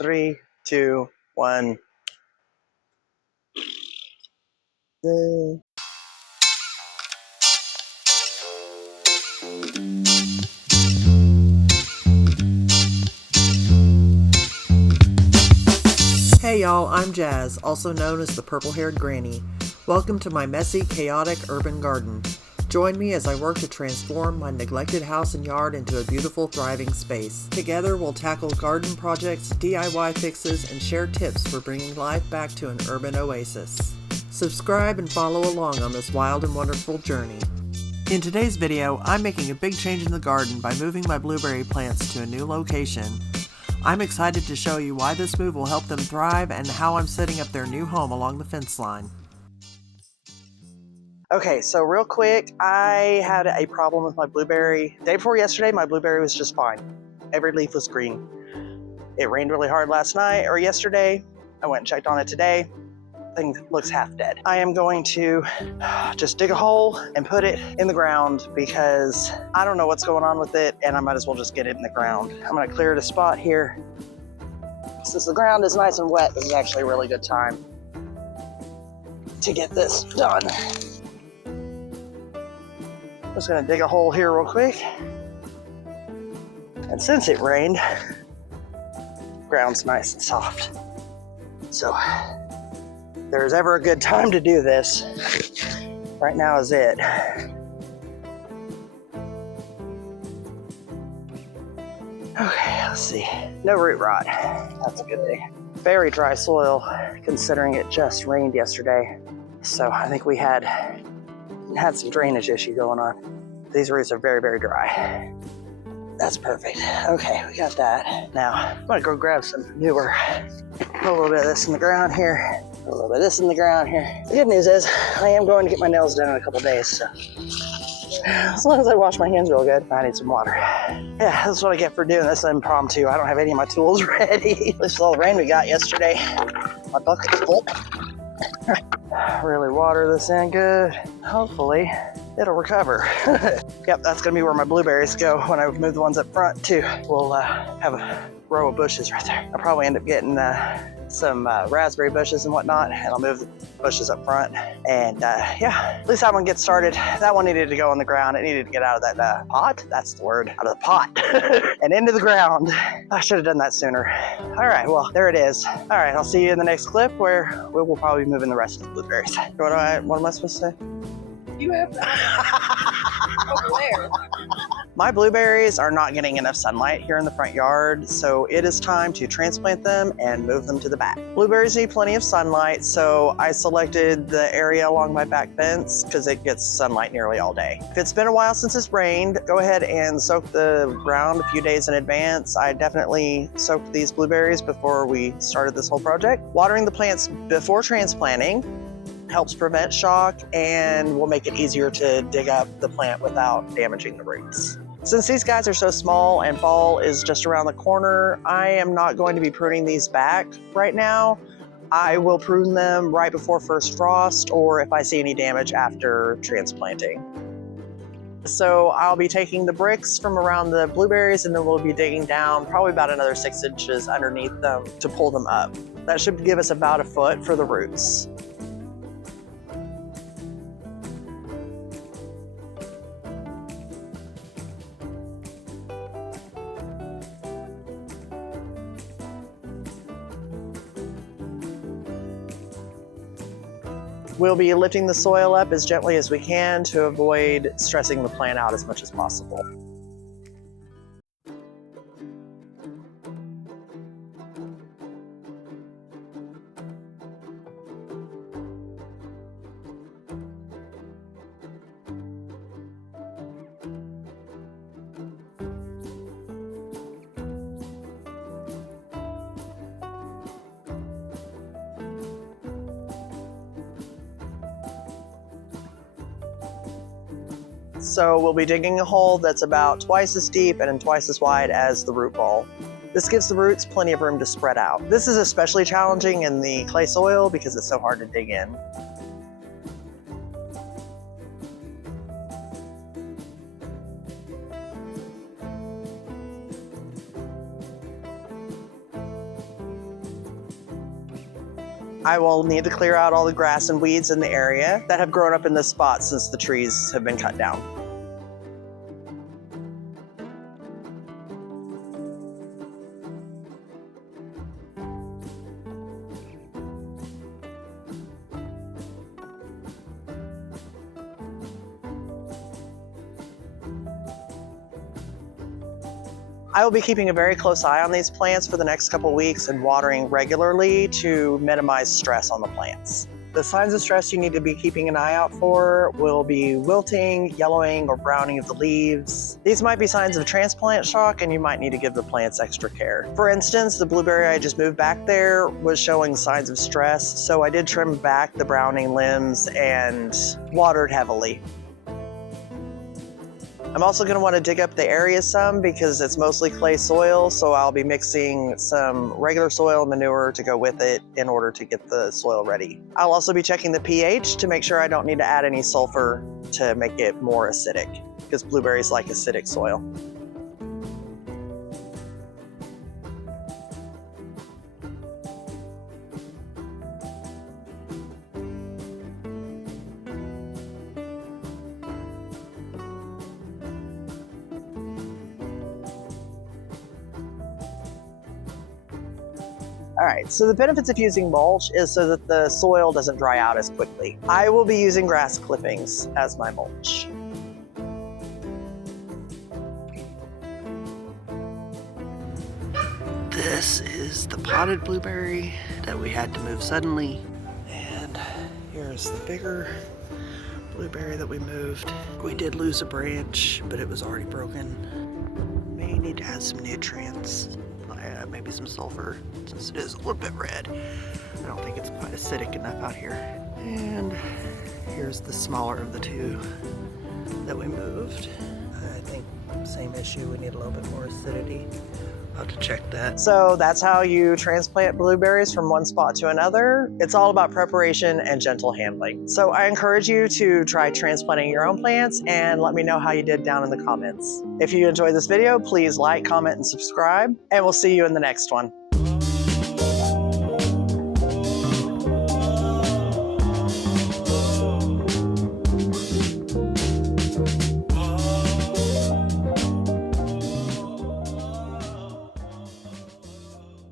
3, 2, 1. Hey y'all, I'm Jazz, also known as the purple-haired granny. Welcome to my messy, chaotic urban garden. Join me as I work to transform my neglected house and yard into a beautiful, thriving space. Together, we'll tackle garden projects, DIY fixes, and share tips for bringing life back to an urban oasis. Subscribe and follow along on this wild and wonderful journey. In today's video, I'm making a big change in the garden by moving my blueberry plants to a new location. I'm excited to show you why this move will help them thrive and how I'm setting up their new home along the fence line. Okay, so real quick, I had a problem with my blueberry. Day before yesterday, my blueberry was just fine. Every leaf was green. It rained really hard last night or yesterday. I went and checked on it today. Thing looks half dead. I am going to just dig a hole and put it in the ground because I don't know what's going on with it and I might as well just get it in the ground. I'm gonna clear a spot here. Since the ground is nice and wet, this is actually a really good time to get this done. Just gonna dig a hole here real quick. And since it rained, ground's nice and soft. So if there's ever a good time to do this, right now is it. Okay, let's see. No root rot. That's a good thing. Very dry soil, considering it just rained yesterday. So I think we had some drainage issue going on. These roots are very, very dry. That's perfect. Okay, we got that. Now, I'm gonna go grab some newer. Put a little bit of this in the ground here. A little bit of this in the ground here. The good news is I am going to get my nails done in a couple days, so as long as I wash my hands real good. I need some water. Yeah, that's what I get for doing this impromptu. I don't have any of my tools ready. This is all the rain we got yesterday. My bucket's full. Really water this in good. Hopefully it'll recover. Yep, that's gonna be where my blueberries go when I move the ones up front too. We'll have a row of bushes right there. I'll probably end up getting some raspberry bushes and whatnot, and I'll move the bushes up front. And yeah, at least that one gets started. That one needed to go on the ground. It needed to get out of that pot. That's the word. Out of the pot and into the ground. I should have done that sooner. All right, well, there it is. All right, I'll see you in the next clip where we will probably be moving the rest of the blueberries. What am I supposed to say? You have over there. My blueberries are not getting enough sunlight here in the front yard, so it is time to transplant them and move them to the back. Blueberries need plenty of sunlight, so I selected the area along my back fence because it gets sunlight nearly all day. If it's been a while since it's rained, go ahead and soak the ground a few days in advance. I definitely soaked these blueberries before we started this whole project. Watering the plants before transplanting helps prevent shock and will make it easier to dig up the plant without damaging the roots. Since these guys are so small and fall is just around the corner, I am not going to be pruning these back right now. I will prune them right before first frost or if I see any damage after transplanting. So I'll be taking the bricks from around the blueberries and then we'll be digging down probably about another 6 inches underneath them to pull them up. That should give us about a foot for the roots. We'll be lifting the soil up as gently as we can to avoid stressing the plant out as much as possible. So we'll be digging a hole that's about twice as deep and twice as wide as the root ball. This gives the roots plenty of room to spread out. This is especially challenging in the clay soil because it's so hard to dig in. I will need to clear out all the grass and weeds in the area that have grown up in this spot since the trees have been cut down. I will be keeping a very close eye on these plants for the next couple weeks and watering regularly to minimize stress on the plants. The signs of stress you need to be keeping an eye out for will be wilting, yellowing, or browning of the leaves. These might be signs of transplant shock, and you might need to give the plants extra care. For instance, the blueberry I just moved back there was showing signs of stress, so I did trim back the browning limbs and watered heavily. I'm also going to want to dig up the area some because it's mostly clay soil, so I'll be mixing some regular soil and manure to go with it in order to get the soil ready. I'll also be checking the pH to make sure I don't need to add any sulfur to make it more acidic, because blueberries like acidic soil. All right, so the benefits of using mulch is so that the soil doesn't dry out as quickly. I will be using grass clippings as my mulch. This is the potted blueberry that we had to move suddenly. And here's the bigger blueberry that we moved. We did lose a branch, but it was already broken. May need to add some nutrients. Maybe some sulfur, since it is a little bit red. I don't think it's quite acidic enough out here. And here's the smaller of the two that we moved. I think same issue, we need a little bit more acidity. I'll have to check that. So that's how you transplant blueberries from one spot to another. It's all about preparation and gentle handling. So I encourage you to try transplanting your own plants and let me know how you did down in the comments. If you enjoyed this video, please like, comment, and subscribe, and we'll see you in the next one.